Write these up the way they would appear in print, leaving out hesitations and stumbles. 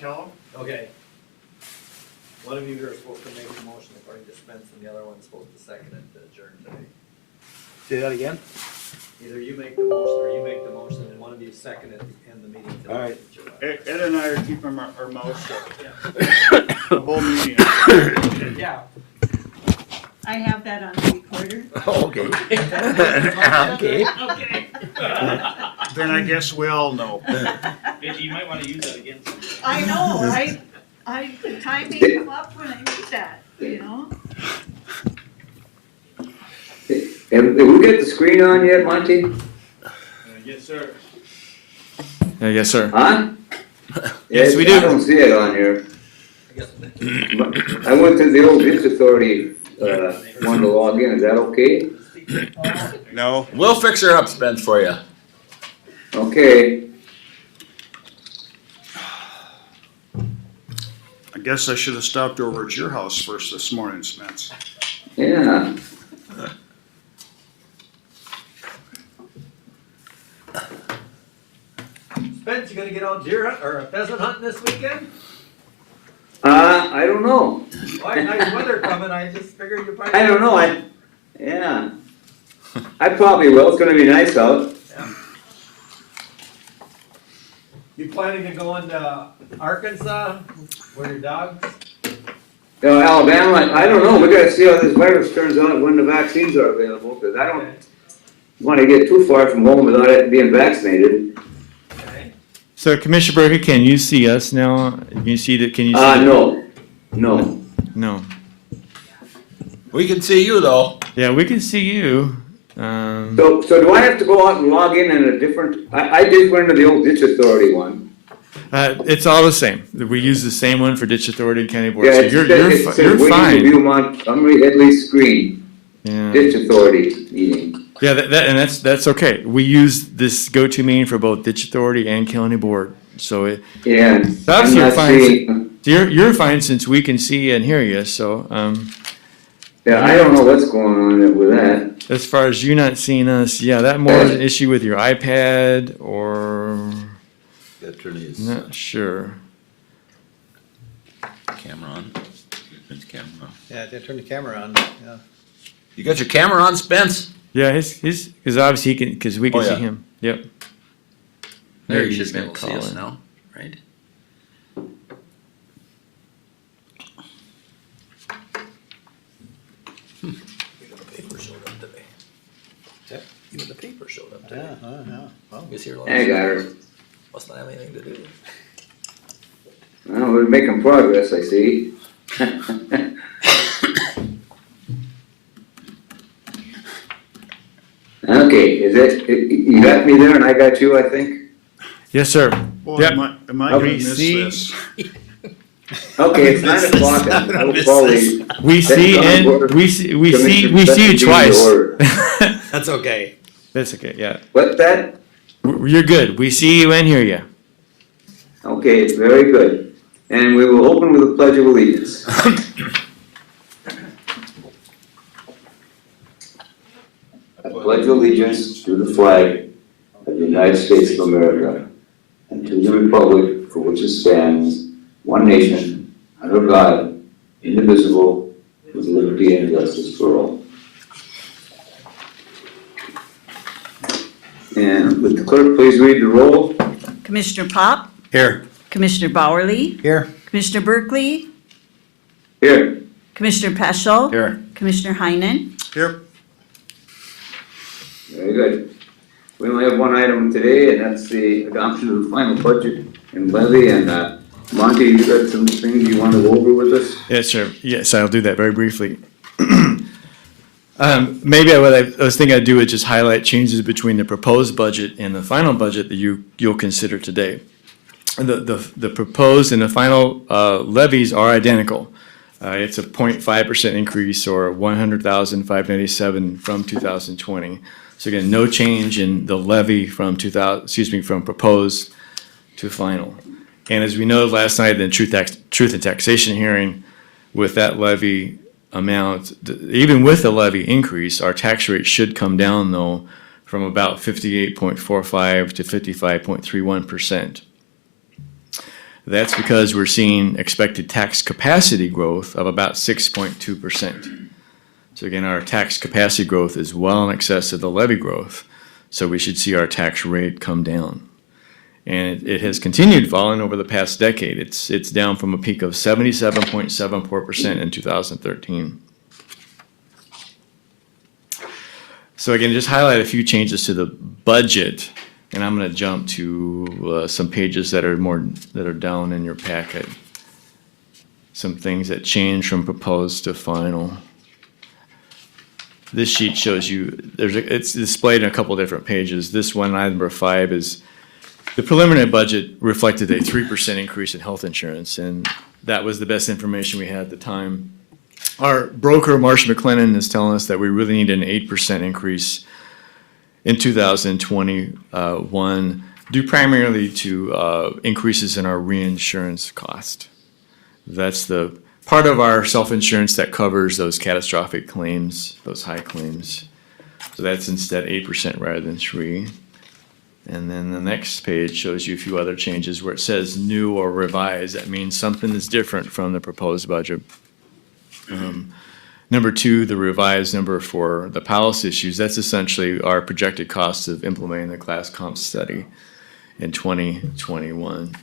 tell Okay. One of you are supposed to make the motion according to Spence, and the other one's supposed to second it to adjourn today. Say that again? Either you make the motion or you make the motion, and one of you second it and end the meeting. Till All right. them? Ed and I are keeping our mouths shut. The whole meeting. Yeah. I have that on the recorder. Okay. Okay. Okay. Then I guess we all know. Maybe you might wanna use that again someday. I know, the time may come up when I need that, you know? Have we got the screen on yet, Monty? Yes, sir. Yes, sir. Huh? Yes, we do. I don't see it on here. I went to the old ditch authority, one to log in, is that okay? No. We'll fix her up, Spence, for you. Okay, I guess I should have stopped over at your house first this morning, Spence. yeah. Spence, you gonna get out deer hunt or pheasant hunting this weekend? I don't know. Why, nice weather coming, I just figured you probably. I don't know, yeah. I probably will, it's gonna be nice out. You planning to go into Arkansas, where your dogs? Alabama, I don't know, we gotta see how this virus turns out when the vaccines are available, cause I don't wanna get too far from home without it being vaccinated. Okay. So Commissioner Berkey, can you see us now? Can you see that? Can you see? No. No. We can see you, though. Yeah, we can see you. So do I have to go out and log in a different, I did go into the old ditch authority one. It's all the same. We use the same one for Ditch Authority and County Board. Yeah, So it you're says waiting to fine. view Montgomery Headley's screen, Yeah. ditch authority meeting. Yeah, and that's okay. We use this go-to meeting for both Ditch Authority and County Board. So Yeah. obviously I'm you're not fine. seeing- You're fine since we can see and hear you. So Yeah, I don't know what's going on with that. as far as you not seeing us, yeah, that more is an issue with your iPad or Gotta turn his not sure. camera on. Turn his camera on. Yeah, turn the camera on, yeah. You got your camera on, Spence? Yeah, his because obviously he can because we can Oh, see yeah. him. Yep. There, Maybe you he's should be gonna able to see call us in. now, right? Even the paper showed up today. Yep. Even the paper showed up Yeah, today. yeah, well, Guess here last I got her. must not have anything to do. Well, we're making progress, I see. Okay, you got me there and I got you, I think? Yes, sir. Boy, Yep. am I Okay, gonna miss see. this? Okay, it's 9 o'clock. I will call the. We see and we see you twice. That's okay. That's okay. Yeah, What's that? you're good. We see you and hear you. Okay, it's very good. And we will open with a pledge of allegiance. I pledge allegiance to the flag of the United States of America and to the republic for which it stands, one nation, under God, indivisible, with liberty and justice for all. And would the clerk please read the roll? Commissioner Pop, Here. Commissioner Bowerly, here, Commissioner Berkeley, Here. Commissioner Peschel, Here. Commissioner Heinen. Here, Very good. We only have one item today, and that's the adoption of the final budget and levy. And Monty, you got some things you want to go over with us? Yes, sir. Yes, I'll do that very briefly. Maybe what I was thinking I'd do is just highlight changes between the proposed budget and the final budget that you'll consider today. The proposed and the final levies are identical. It's a 0.5% increase or 100,597 from 2020. So again, no change in the levy from from proposed to final. And as we know last night in the truth and taxation hearing, with that levy amount, even with the levy increase, our tax rate should come down though from about 58.45 to 55.31%. That's because we're seeing expected tax capacity growth of about 6.2%. So again, our tax capacity growth is well in excess of the levy growth, so we should see our tax rate come down. And it has continued falling over the past decade. It's down from a peak of 77.74% in 2013. So again, just highlight a few changes to the budget, and I'm going to jump to some pages that are down in your packet. Some things that change from proposed to final. This sheet shows you, it's displayed in a couple different pages. This one, item number 5, is the preliminary budget reflected a 3% increase in health insurance, and that was the best information we had at the time. Our broker, Marsh McLennan, is telling us that we really need an 8% increase in 2021, due primarily to increases in our reinsurance cost. That's the part of our self-insurance that covers those catastrophic claims, those high claims. So that's instead 8% rather than 3%. And then the next page shows you a few other changes where it says new or revised. That means something is different from the proposed budget. Number 2, the revised number for the policy issues, that's essentially our projected costs of implementing the class comp study in 2021.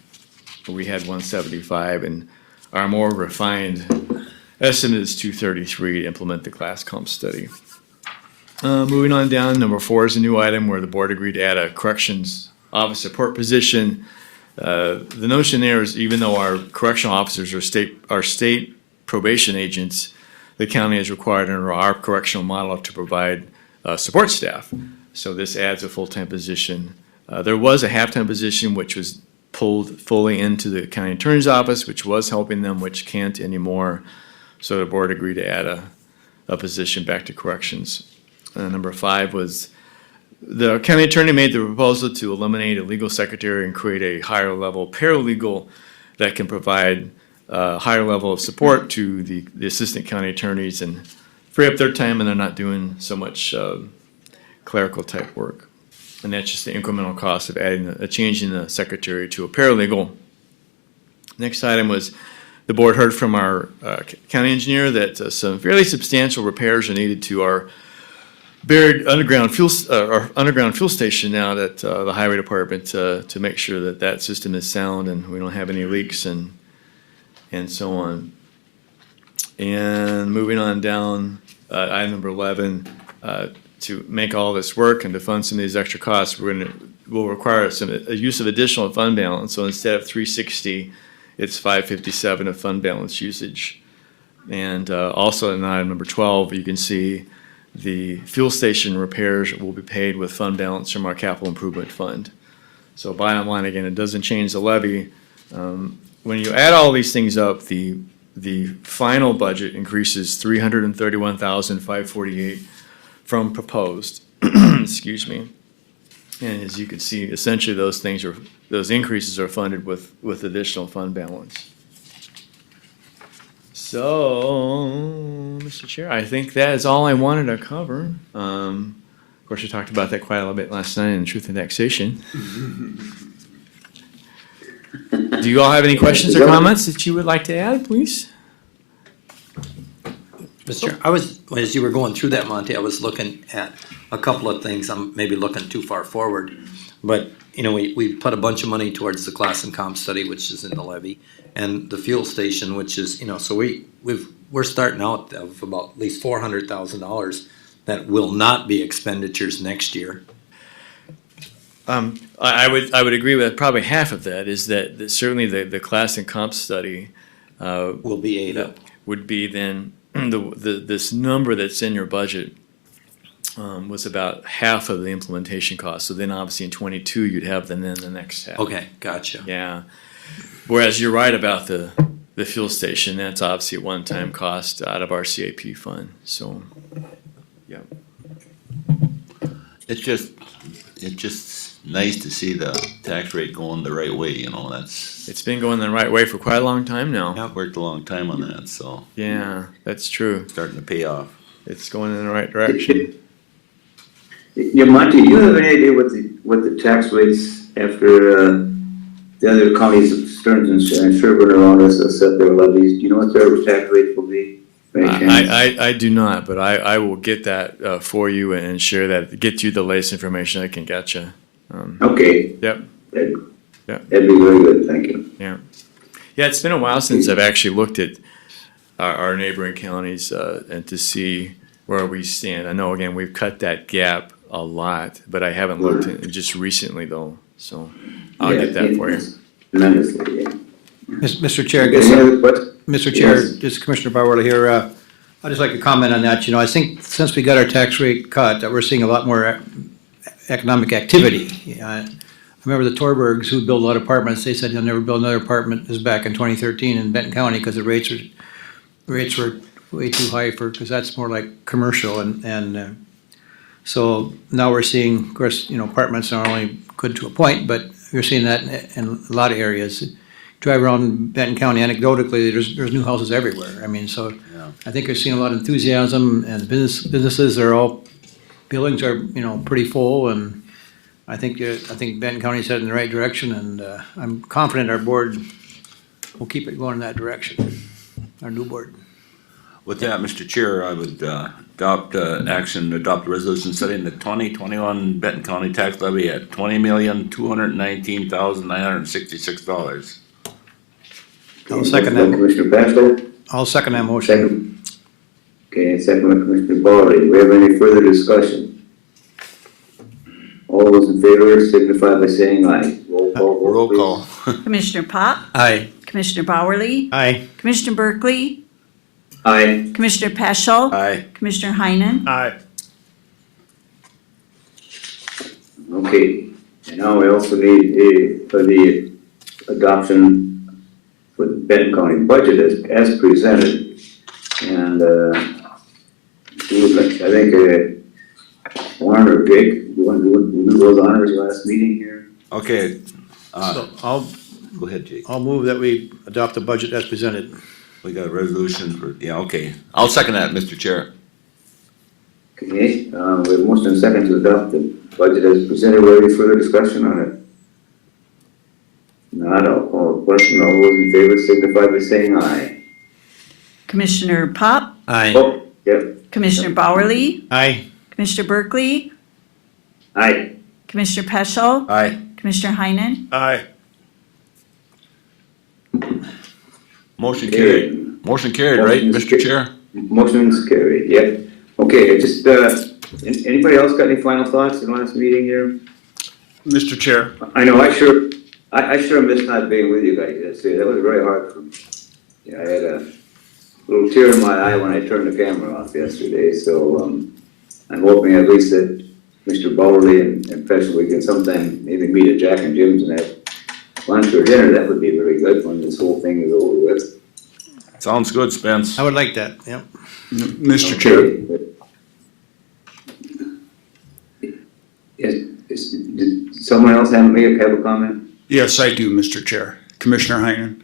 We had 175, and our more refined estimate is 233 to implement the class comp study. Moving on down, number 4 is a new item where the board agreed to add a corrections office support position. The notion there is even though our correctional officers are state probation agents, the county is required under our correctional model to provide support staff. So this adds a full-time position. There was a half-time position which was pulled fully into the county attorney's office, which was helping them, which can't anymore. So the board agreed to add a position back to corrections. Number 5 was the county attorney made the proposal to eliminate a legal secretary and create a higher level paralegal that can provide a higher level of support to the assistant county attorneys and free up their time, and they're not doing so much clerical type work. And that's just the incremental cost of adding changing the secretary to a paralegal. Next item was the board heard from our county engineer that some fairly substantial repairs are needed to our buried underground fuel station now that the highway department to make sure that that system is sound and we don't have any leaks and so on. And moving on down, item number 11, to make all this work and to fund some of these extra costs, we'll require a use of additional fund balance. So instead of 360, it's 557 of fund balance usage. And also in item number 12, you can see the fuel station repairs will be paid with fund balance from our capital improvement fund. So bottom line, again, it doesn't change the levy. When you add all these things up, the final budget increases $331,548 from proposed. Excuse me. And as you can see, essentially those increases are funded with additional fund balance. So, Mr. Chair, I think that is all I wanted to cover. Of course, we talked about that quite a little bit last night in Truth and Taxation. Do you all have any questions or comments that you would like to add, please? Mr. Chair, as you were going through that, Monty, I was looking at a couple of things. I'm maybe looking too far forward. But, we put a bunch of money towards the class and comp study, which is in the levy, and the fuel station, which is, so we're starting out of about at least $400,000 that will not be expenditures next year. I would agree with probably half of that is that certainly the class and comp study Will be ate up. would be then this number that's in your budget was about half of the implementation cost. So then obviously in 22 you'd have then the next half. Okay, gotcha. Yeah. Whereas you're right about the fuel station, that's obviously a one-time cost out of our CAP fund. So, yeah. It's just nice to see the tax rate going the right way, that's. It's been going the right way for quite a long time now. I've worked a long time on that, so Yeah, that's true. starting to pay off. It's going in the right direction. Yeah, Monty, do you have any idea what the tax rates after the other counties Stearns and Sherburne are on us to set their levies. Do you know what their tax rates will be? By any chance? I do not, but I will get that for you and share that, get you the latest information I can get you. Okay. Yep. That'd Yeah. that'd be very good, thank you. Yeah, it's been a while since I've actually looked at our neighboring counties and to see where we stand. I know, again, we've cut that gap a lot, but I haven't looked at it just recently though, so I'll Yeah, get that for you. Tremendously, yeah. Mr. Chair, I guess, Any other questions? Mr. Chair, Yes. just Commissioner Barwell here, I'd just like to comment on that. You know, I think since we got our tax rate cut, that we're seeing a lot more economic activity. I remember the Torbergs who build a lot of apartments, they said they'll never build another apartment. This was back in 2013 in Benton County because the rates were way too high because that's more like commercial and so now we're seeing, of course, you know, apartments are only good to a point, but you're seeing that in a lot of areas. Drive around Benton County, anecdotally, there's new houses everywhere. I mean, so I think you're seeing a lot of enthusiasm and businesses are all, buildings are, you know, pretty full and I think Benton County's headed in the right direction and I'm confident our board will keep it going in that direction, our new board. With that, Mr. Chair, I would adopt a resolution setting the 2021 Benton County tax levy at $20,219,966. I'll second Motion by that. Commissioner Paschal, I'll second that motion. second. Okay, second by Commissioner Barley. Do we have any further discussion? All those in favor signify by saying aye. Roll call, vote, Roll please. call. Commissioner Pop, Aye. Commissioner Bowerly, Aye. Commissioner Berkeley, Aye. Commissioner Peschel, Aye. Commissioner Heinen. Aye. Okay, and now we also need for the adoption for the Benton County budget as presented. And I think Warren or Jake, you want to do those honors last meeting here? Okay, So I'll go ahead, Jake. move that we adopt the budget as presented. We got a resolution for, yeah, okay. I'll second that, Mr. Chair. Okay, we have a motion and second to adopt the budget as presented. Will there be further discussion on it? Not, I'll call a question. All those in favor signify by saying aye. Commissioner Pop, Aye. Oh, yep, Commissioner Bowerly, Aye. Commissioner Berkeley, aye. Commissioner Peschel, Aye. Commissioner Heinen. Aye. Motion carried. Motion carried, right, Motion's Mr. Chair? Motion's carried, yep. Okay, just, anybody else got any final thoughts in the last meeting here? Mr. Chair, I know, I sure missed not being with you guys yesterday. That was very hard for me. Yeah, I had a little tear in my eye when I turned the camera off yesterday, so, I'm hoping at least that Mr. Bowerly and Peschel, we can sometime maybe meet at Jack and Jim's and have lunch or dinner. That would be very good when this whole thing is over with. Sounds good, Spence. I would like that, yep. Mr. Chair, Yes, did someone else have a comment? yes, I do, Mr. Chair. Commissioner Heinen.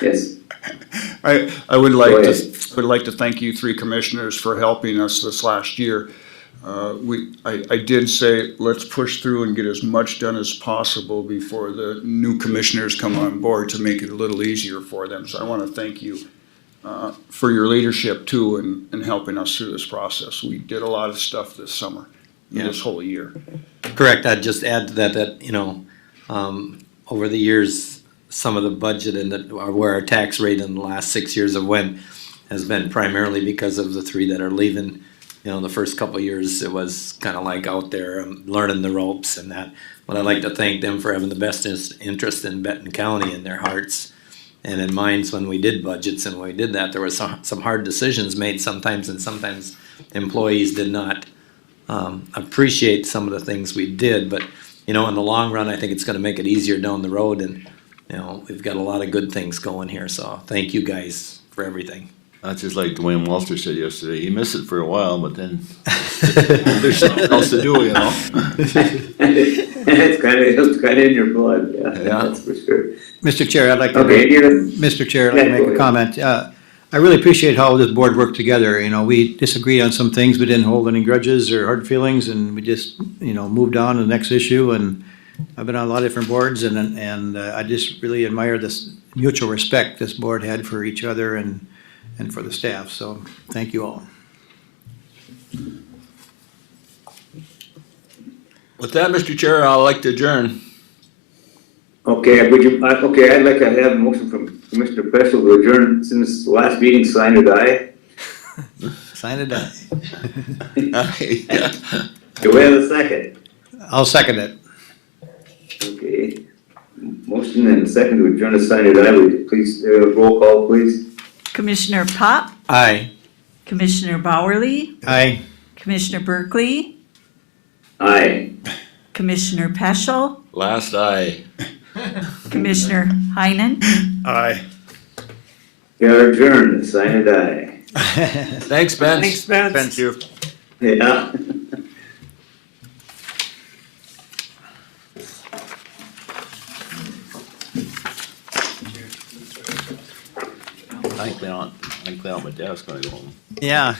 Yes, I Go ahead. would like to thank you three commissioners for helping us this last year. I did say, let's push through and get as much done as possible before the new commissioners come on board to make it a little easier for them. So I want to thank you for your leadership too in helping us through this process. We did a lot of stuff this summer, this whole year. Correct. I'd just add to that, you know, over the years, some of the budget and where our tax rate in the last 6 years of went has been primarily because of the three that are leaving. You know, the first couple of years, it was kind of like out there learning the ropes and that. But I'd like to thank them for having the best interest in Benton County in their hearts and in minds when we did budgets. And when we did that, there was some hard decisions made sometimes, and sometimes employees did not appreciate some of the things we did. But, you know, in the long run, I think it's going to make it easier down the road. And, you know, we've got a lot of good things going here. So thank you guys for everything. That's just like Dwayne Walter said yesterday. He missed it for a while, but then there's something else to do, you know? it's kind of in your blood, yeah, Yeah. that's for sure. Mr. Chair, I'd like to Okay, Mr. Chair, I'd like to Yeah, make go a ahead. comment. I really appreciate how this board worked together. You know, we disagreed on some things, we didn't hold any grudges or hard feelings, and we just, you know, moved on to the next issue. And I've been on a lot of different boards and I just really admire this mutual respect this board had for each other and for the staff, so thank you all. With that, Mr. Chair, I'd like to adjourn. Okay, okay, I'd like to have a motion from Commissioner Peschel to adjourn since the last meeting, signed or die. Sign it up. Do we have a second? I'll second it. Okay. Motion and a second to adjourn the sign or die. Would you please, roll call, please? Commissioner Pop, Aye. Commissioner Bowerly, Aye. Commissioner Berkeley, Aye. Commissioner Peschel, Last eye. Commissioner Heinen. Aye. We are adjourned, sign or die. Thanks, Spence. Thank you. Yeah. I think they're on my desk when I go home. Yeah.